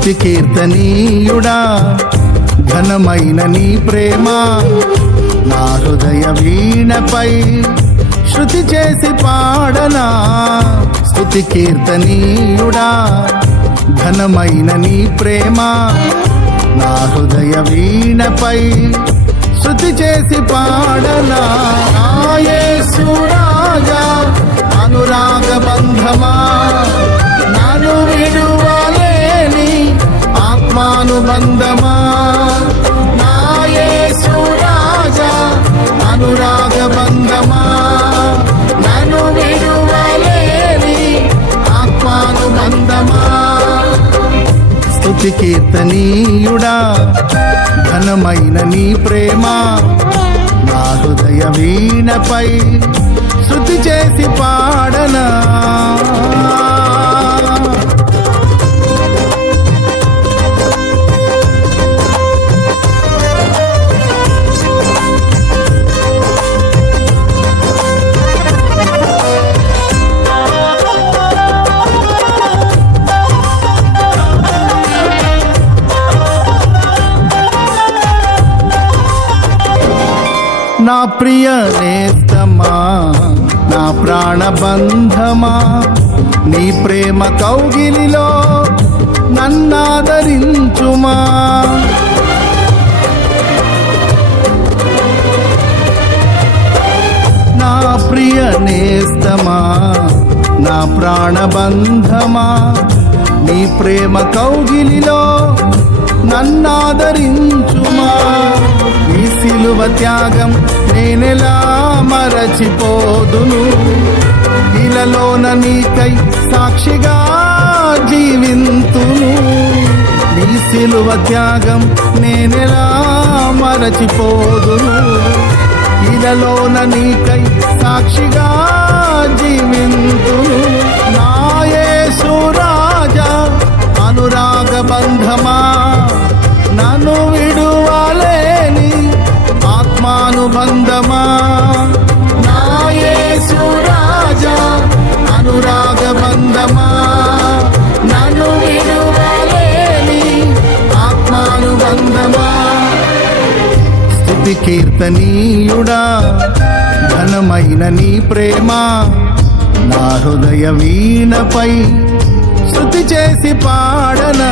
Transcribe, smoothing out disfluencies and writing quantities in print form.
స్తుతి కీర్తనీయుడా ఘనమైన నీ ప్రేమ నా హృదయ వీణపై శృతి చేసి పాడనా. స్తుతి కీర్తనీయుడా ఘనమైన నీ ప్రేమ నా హృదయ వీణపై శృతి చేసి పాడనా. యేసు రాజా అనురాగ బంధమా నన్ను విడువలేని ఆత్మానుబంధమా. నా యేసు రాజా అనురాగ బంధమా నన్ను విడువలేని ఆత్మానుబంధమా. స్తుతి కీర్తనీయుడా ఘనమైన నీ ప్రేమ నా హృదయ వీణపై శృతి చేసి పాడనా. నా ప్రియ నేస్తమా నా ప్రాణబంధమా నీ ప్రేమ కౌగిలిలో నన్నాదరించుమా. నా ప్రియ నేస్తమా నా ప్రాణబంధమా నీ ప్రేమ కౌగిలిలో నన్నాదరించుమా. నీ సిలువ త్యాగం నేనెలా మరచిపోదును, ఇలలోన నీకై సాక్షిగా జీవింతును. నీ సిలువ త్యాగం నేనెలా మరచిపోదును, ఇలలోన నీకై సాక్షిగా జీవింతును. నా యేసు రాజా అనురాగ బంధమా నన్ను విడువలేని ఆత్మానుబంధమా. నా యేసు రాజా అనురాగ బంధమా నన్ను విడువలేని ఆత్మానుబంధమా. స్తుతి కీర్తనీయుడా ఘనమైన నీ ప్రేమ నా హృదయ వీణపై శృతి చేసి పాడనా.